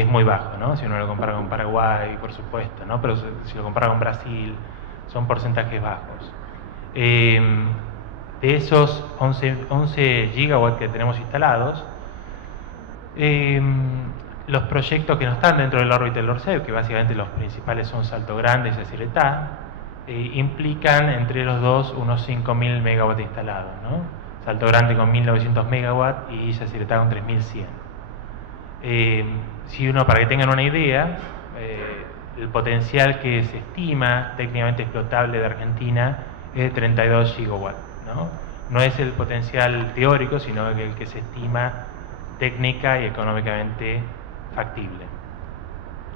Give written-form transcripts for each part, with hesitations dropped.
es muy bajo, ¿no? Si uno lo compara con Paraguay, por supuesto, ¿no? Pero si lo compara con Brasil, son porcentajes bajos. De esos 11 gigawatts que tenemos instalados, los proyectos que no están dentro del órbita del Orcel, que básicamente los principales son Salto Grande y Yacyretá, implican entre los dos unos 5.000 megawatts instalados, ¿no? Salto Grande con 1.900 megawatts y Yacyretá con 3.100. Si uno, para que tengan una idea, el potencial que se estima técnicamente explotable de Argentina es de 32 gigawatts, ¿no? No es el potencial teórico, sino el que se estima técnica y económicamente factible.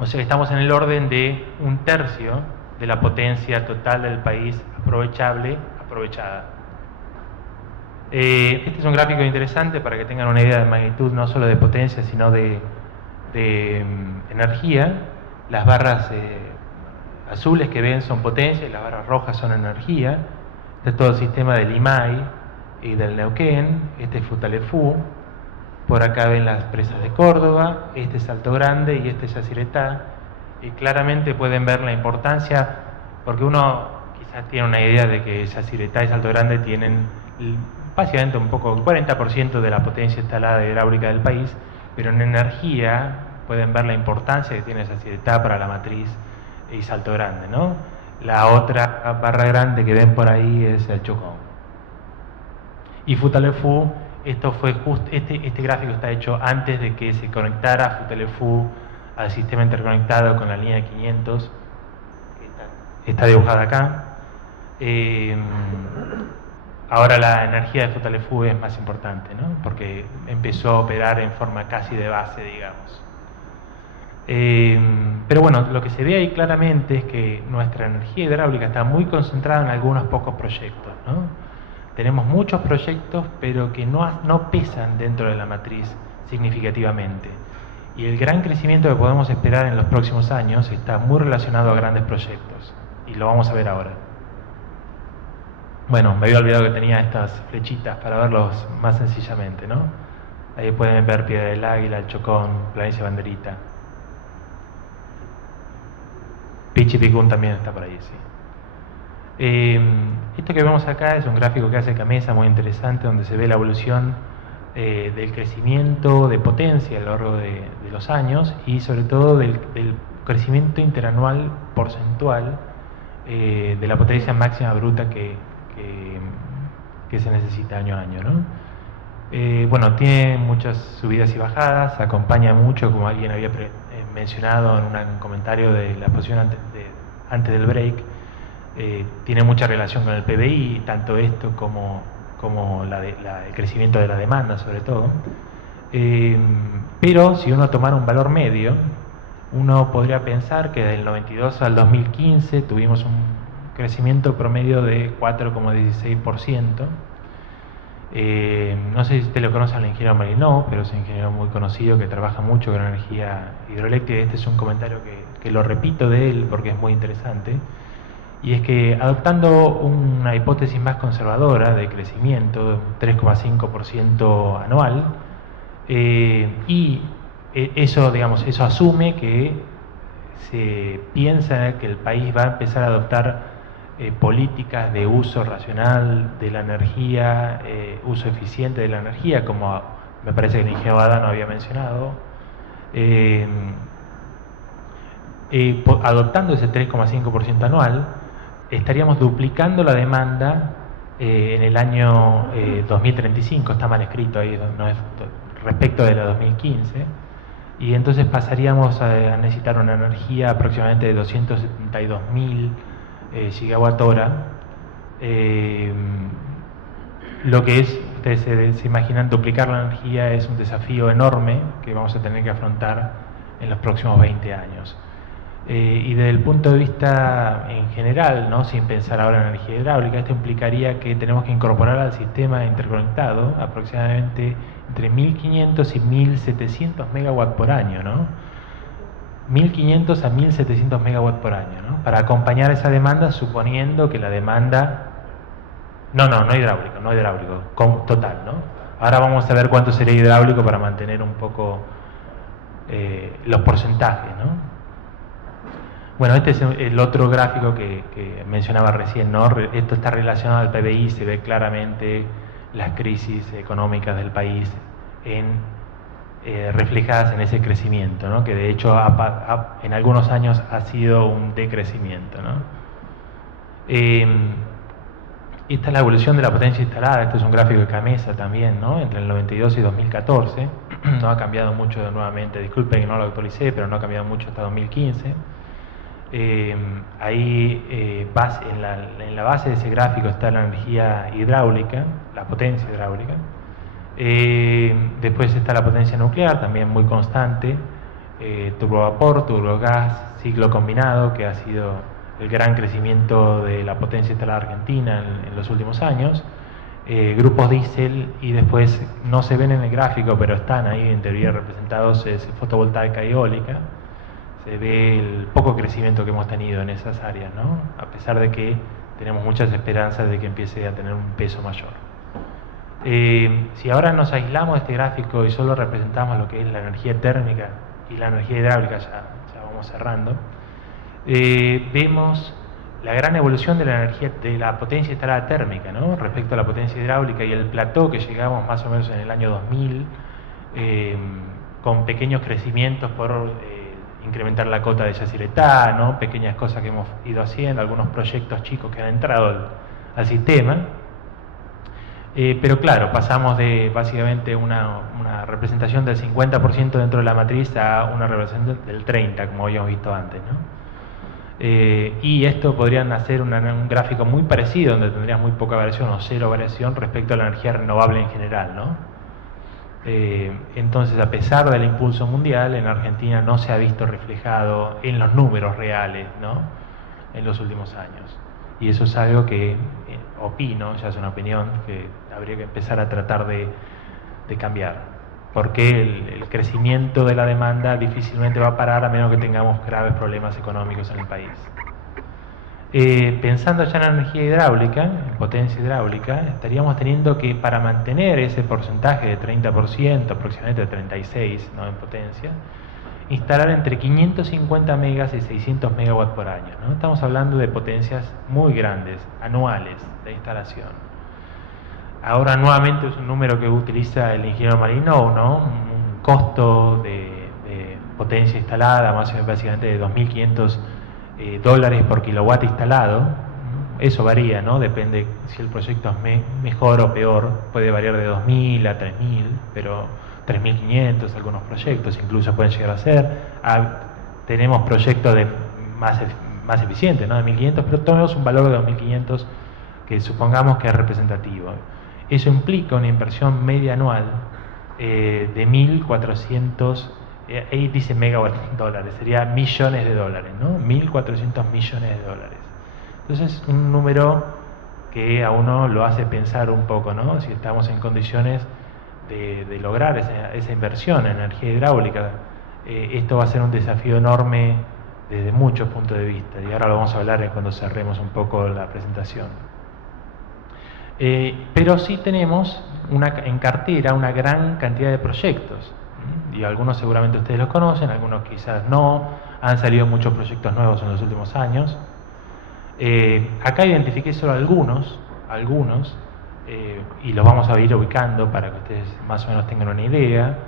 O sea que estamos en el orden de 1/3 de la potencia total del país aprovechada. Este es un gráfico interesante para que tengan una idea de magnitud, no solo de potencia, sino de energía. Las barras azules que ven son potencia y las barras rojas son energía. Este es todo el sistema del IMAI y del Neuquén. Este es Futaleufú. Por acá ven las presas de Córdoba. Este es Salto Grande y este es Yacyretá. Y claramente pueden ver la importancia, porque uno quizás tiene una idea de que Yacyretá y Salto Grande tienen básicamente un poco, 40% de la potencia instalada hidráulica del país, pero en energía pueden ver la importancia que tiene Yacyretá para la matriz y Salto Grande, ¿no? La otra barra grande que ven por ahí es el Chocón. Y Futaleufú, este gráfico está hecho antes de que se conectara Futaleufú al sistema interconectado con la línea 500, que está dibujada acá. Ahora la energía de Futaleufú es más importante, ¿no? Porque empezó a operar en forma casi de base, digamos. Pero bueno, lo que se ve ahí claramente es que nuestra energía hidráulica está muy concentrada en algunos pocos proyectos, ¿no? Tenemos muchos proyectos, pero que no pesan dentro de la matriz significativamente. Y el gran crecimiento que podemos esperar en los próximos años está muy relacionado a grandes proyectos. Y lo vamos a ver ahora. Bueno, me había olvidado que tenía estas flechitas para verlos más sencillamente, ¿no? Ahí pueden ver Piedra del Águila, el Chocón, Planicie Banderita. Pichipicún también está por ahí, sí. Esto que vemos acá es un gráfico que hace Camesa muy interesante, donde se ve la evolución del crecimiento de potencia a lo largo de los años y sobre todo del crecimiento interanual porcentual de la potencia máxima bruta que se necesita año a año, ¿no? Bueno, tiene muchas subidas y bajadas, acompaña mucho, como alguien había mencionado en un comentario de la exposición antes del break, tiene mucha relación con el PBI, tanto esto como el crecimiento de la demanda sobre todo. Pero si uno tomara un valor medio, uno podría pensar que del 92 al 2015 tuvimos un crecimiento promedio de 4,16%. No sé si usted lo conoce al ingeniero Marinó, pero es un ingeniero muy conocido que trabaja mucho con energía hidroeléctrica. Este es un comentario que lo repito de él porque es muy interesante. Y es que adoptando una hipótesis más conservadora de crecimiento, de un 3,5% anual, y eso, digamos, eso asume que se piensa que el país va a empezar a adoptar políticas de uso racional de la energía, uso eficiente de la energía, como me parece que el ingeniero Badano había mencionado. Adoptando ese 3,5% anual, estaríamos duplicando la demanda en el año 2035, está mal escrito ahí, no es respecto de la 2015, y entonces pasaríamos a necesitar una energía aproximadamente de 272.000 gigawatt hora, lo que es, ustedes se imaginan, duplicar la energía es un desafío enorme que vamos a tener que afrontar en los próximos 20 años. Y desde el punto de vista en general, ¿no? Sin pensar ahora en energía hidráulica, esto implicaría que tenemos que incorporar al sistema interconectado aproximadamente entre 1.500 y 1.700 megawatts por año, ¿no? 1.500 a 1.700 megawatts por año, ¿no? Para acompañar esa demanda, suponiendo que la demanda... No hidráulico, total, ¿no? Ahora vamos a ver cuánto sería hidráulico para mantener un poco los porcentajes, ¿no? Bueno, este es el otro gráfico que mencionaba recién, ¿no? Esto está relacionado al PBI, se ve claramente las crisis económicas del país reflejadas en ese crecimiento, ¿no? Que de hecho en algunos años ha sido un decrecimiento, ¿no? Esta es la evolución de la potencia instalada. Este es un gráfico de Camesa también, ¿no? Entre el 92 y 2014. No ha cambiado mucho nuevamente, disculpen que no lo actualicé, pero no ha cambiado mucho hasta 2015. Ahí en la base de ese gráfico está la energía hidráulica, la potencia hidráulica. Después está la potencia nuclear, también muy constante, turbovapor, turbogás, ciclo combinado, que ha sido el gran crecimiento de la potencia instalada argentina en los últimos años, grupos diésel, y después no se ven en el gráfico, pero están ahí en teoría representados, es fotovoltaica y eólica. Se ve el poco crecimiento que hemos tenido en esas áreas, ¿no? A pesar de que tenemos muchas esperanzas de que empiece a tener un peso mayor. Si ahora nos aislamos de este gráfico y solo representamos lo que es la energía térmica y la energía hidráulica, ya vamos cerrando, vemos la gran evolución de la energía, de la potencia instalada térmica, ¿no? Respecto a la potencia hidráulica, y el plató que llegamos más o menos en el año 2000, con pequeños crecimientos por incrementar la cota de Yacyretá, ¿no? Pequeñas cosas que hemos ido haciendo, algunos proyectos chicos que han entrado al sistema. Pero claro, pasamos de básicamente una representación del 50% dentro de la matriz a una representación del 30%, como habíamos visto antes, ¿no? Y esto podrían hacer un gráfico muy parecido, donde tendrías muy poca variación o cero variación respecto a la energía renovable en general, ¿no? Entonces, a pesar del impulso mundial, en Argentina no se ha visto reflejado en los números reales, ¿no? En los últimos años. Y eso es algo que opino, ya es una opinión, que habría que empezar a tratar de cambiar. Porque el crecimiento de la demanda difícilmente va a parar a menos que tengamos graves problemas económicos en el país. Pensando ya en la energía hidráulica, en potencia hidráulica, estaríamos teniendo que, para mantener ese porcentaje de 30%, aproximadamente de 36%, ¿no? En potencia, instalar entre 550 megas y 600 megawatts por año, ¿no? Estamos hablando de potencias muy grandes, anuales, de instalación. Ahora nuevamente es un número que utiliza el ingeniero Marino, ¿no? Un costo de potencia instalada básicamente de $2.500 por kilowatt instalado. Eso varía, ¿no? Depende si el proyecto es mejor o peor, puede variar de 2.000 a 3.000, pero 3.500 algunos proyectos incluso pueden llegar a ser. Tenemos proyectos más eficientes, ¿no? De 1.500, pero tomemos un valor de 2.500 que supongamos que es representativo. Eso implica una inversión media anual de 1.400, ahí dice megawatt dólares, sería millones de dólares, ¿no? 1.400 millones de dólares. Entonces es un número que a uno lo hace pensar un poco, ¿no? Si estamos en condiciones de lograr esa inversión en energía hidráulica, esto va a ser un desafío enorme desde muchos puntos de vista, y ahora lo vamos a hablar cuando cerremos un poco la presentación. Pero sí tenemos en cartera una gran cantidad de proyectos, y algunos seguramente ustedes los conocen, algunos quizás no. Han salido muchos proyectos nuevos en los últimos años. Acá identifiqué solo algunos, y los vamos a ir ubicando para que ustedes más o menos tengan una idea.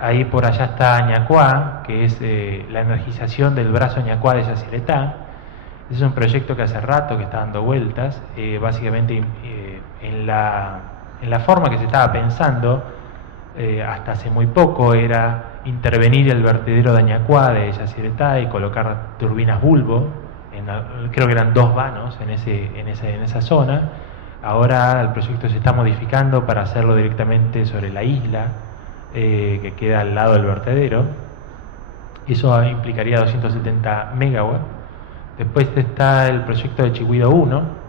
Ahí por allá está Ñacuá, que es la energización del brazo Ñacuá de Yacyretá. Es un proyecto que hace rato que está dando vueltas, básicamente en la forma que se estaba pensando hasta hace muy poco era intervenir el vertedero de Añacuá de Yacyretá y colocar turbinas bulbo, creo que eran 2 vanos en esa zona. Ahora el proyecto se está modificando para hacerlo directamente sobre la isla que queda al lado del vertedero. Eso implicaría 270 megawatts. Después está el proyecto de Chihuido 1,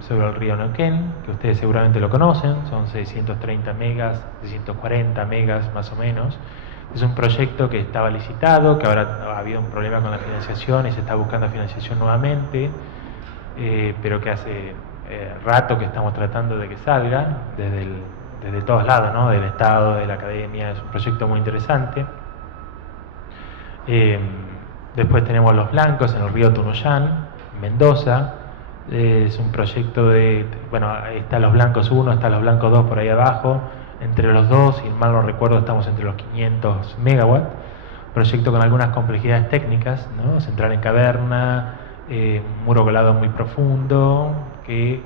sobre el río Neuquén, que ustedes seguramente lo conocen, son 630 megas, 640 megas más o menos. Es un proyecto que estaba licitado, que ahora ha habido un problema con la financiación y se está buscando financiación nuevamente, pero que hace rato que estamos tratando de que salga desde todos lados, ¿no? Del Estado, de la academia. Es un proyecto muy interesante. Después tenemos Los Blancos en el río Tunuyán, Mendoza. Es un proyecto de, bueno, está Los Blancos 1, está Los Blancos 2 por ahí abajo. Entre los dos, si mal no recuerdo, estamos entre los 500 megawatts. Proyecto con algunas complejidades técnicas, ¿no? Central en caverna, muro colado muy profundo, que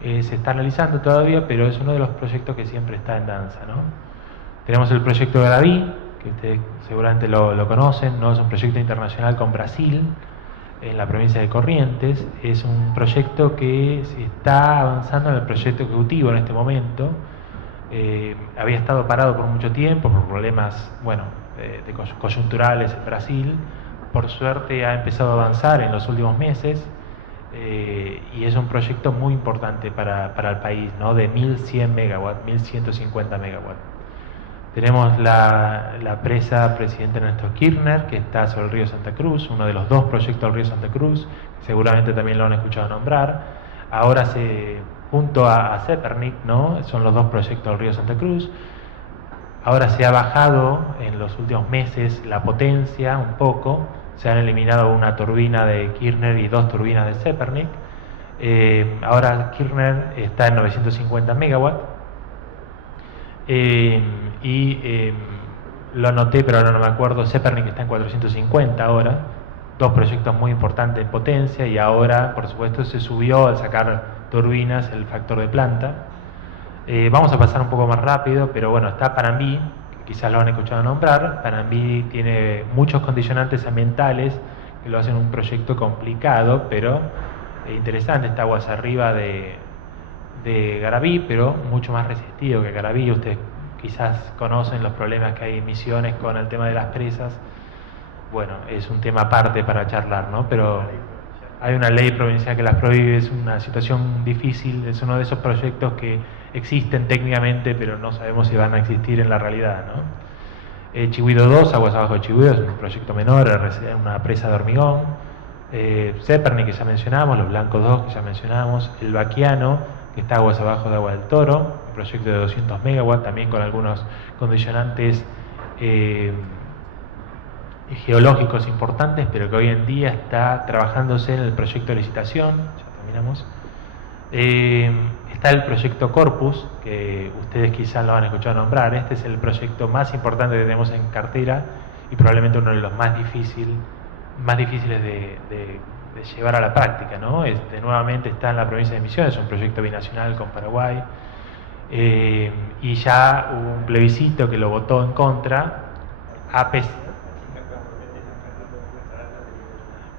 se está analizando todavía, pero es uno de los proyectos que siempre está en danza, ¿no? Tenemos el proyecto Garaví, que ustedes seguramente lo conocen, ¿no? Es un proyecto internacional con Brasil, en la provincia de Corrientes. Es un proyecto que se está avanzando en el proyecto ejecutivo en este momento. Había estado parado por mucho tiempo por problemas, bueno, de coyunturales en Brasil. Por suerte ha empezado a avanzar en los últimos meses, y es un proyecto muy importante para el país, ¿no? De 1100 megawatts, 1150 megawatts. Tenemos la presa Presidente Néstor Kirchner, que está sobre el río Santa Cruz, uno de los dos proyectos del río Santa Cruz, que seguramente también lo han escuchado nombrar. Ahora junto a Zepernik, ¿no? Son los dos proyectos del río Santa Cruz. Ahora se ha bajado en los últimos meses la potencia un poco, se han eliminado una turbina de Kirchner y dos turbinas de Zepernik. Ahora Kirchner está en 950 megawatts. Lo anoté, pero ahora no me acuerdo. Zepernik está en 450 ahora. Dos proyectos muy importantes en potencia, y ahora, por supuesto, se subió al sacar turbinas el factor de planta. Vamos a pasar un poco más rápido, pero bueno, está Panambi, que quizás lo han escuchado nombrar. Panambi tiene muchos condicionantes ambientales que lo hacen un proyecto complicado, pero interesante. Está aguas arriba de Garaví, pero mucho más resistido que Garaví. Ustedes quizás conocen los problemas que hay en Misiones con el tema de las presas. Bueno, es un tema aparte para charlar, ¿no? Pero hay una ley provincial que las prohíbe, es una situación difícil, es uno de esos proyectos que existen técnicamente, pero no sabemos si van a existir en la realidad, ¿no? Chihuido 2, aguas abajo de Chihuido, es un proyecto menor, una presa de hormigón. Zepernik, que ya mencionamos, Los Blancos 2, que ya mencionamos, el Baquiano, que está aguas abajo de Agua del Toro, un proyecto de 200 megawatts, también con algunos condicionantes geológicos importantes, pero que hoy en día está trabajándose en el proyecto de licitación. Ya terminamos. Está el proyecto Corpus, que ustedes quizás lo han escuchado nombrar. Este es el proyecto más importante que tenemos en cartera y probablemente uno de los más difíciles de llevar a la práctica, ¿no? Nuevamente está en la provincia de Misiones, es un proyecto binacional con Paraguay, y ya hubo un plebiscito que lo votó en contra.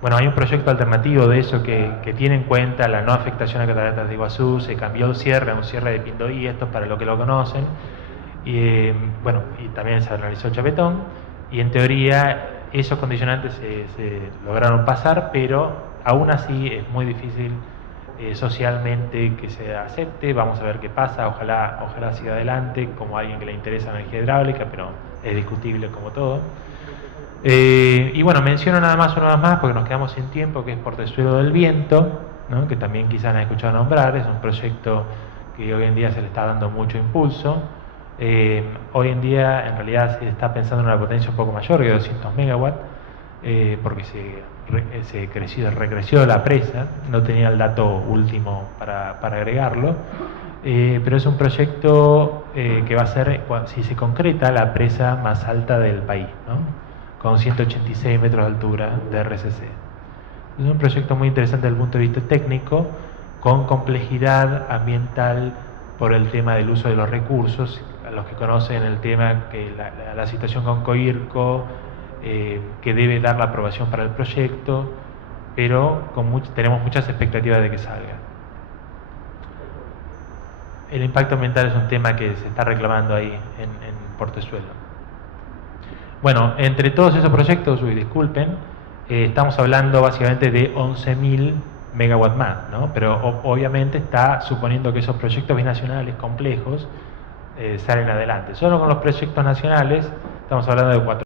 Bueno, hay un proyecto alternativo de eso que tiene en cuenta la no afectación a cataratas de Iguazú. Se cambió el cierre a un cierre de Pindoí, esto para los que lo conocen, y bueno, y también se realizó Chapetón, y en teoría esos condicionantes se lograron pasar, pero aún así es muy difícil socialmente que se acepte. Vamos a ver qué pasa, ojalá siga adelante como alguien que le interesa la energía hidráulica, pero es discutible como todo. Y bueno, menciono nada más una vez más porque nos quedamos sin tiempo, que es Portezuelo del Viento, ¿no? Que también quizás han escuchado nombrar. Es un proyecto que hoy en día se le está dando mucho impulso. Hoy en día en realidad se está pensando en una potencia un poco mayor que 200 megawatts, porque se recreció la presa. No tenía el dato último para agregarlo, pero es un proyecto que va a ser, si se concreta, la presa más alta del país, ¿no? Con 186 metros de altura de RCC. Es un proyecto muy interesante desde el punto de vista técnico, con complejidad ambiental por el tema del uso de los recursos. A los que conocen el tema, que la situación con Coirco, que debe dar la aprobación para el proyecto, pero tenemos muchas expectativas de que salga. El impacto ambiental es un tema que se está reclamando ahí en Portezuelo. Bueno, entre todos esos proyectos, disculpen, estamos hablando básicamente de 11.000 megawatts más, ¿no? Pero obviamente está suponiendo que esos proyectos binacionales complejos salen adelante. Solo con los proyectos nacionales estamos hablando de 4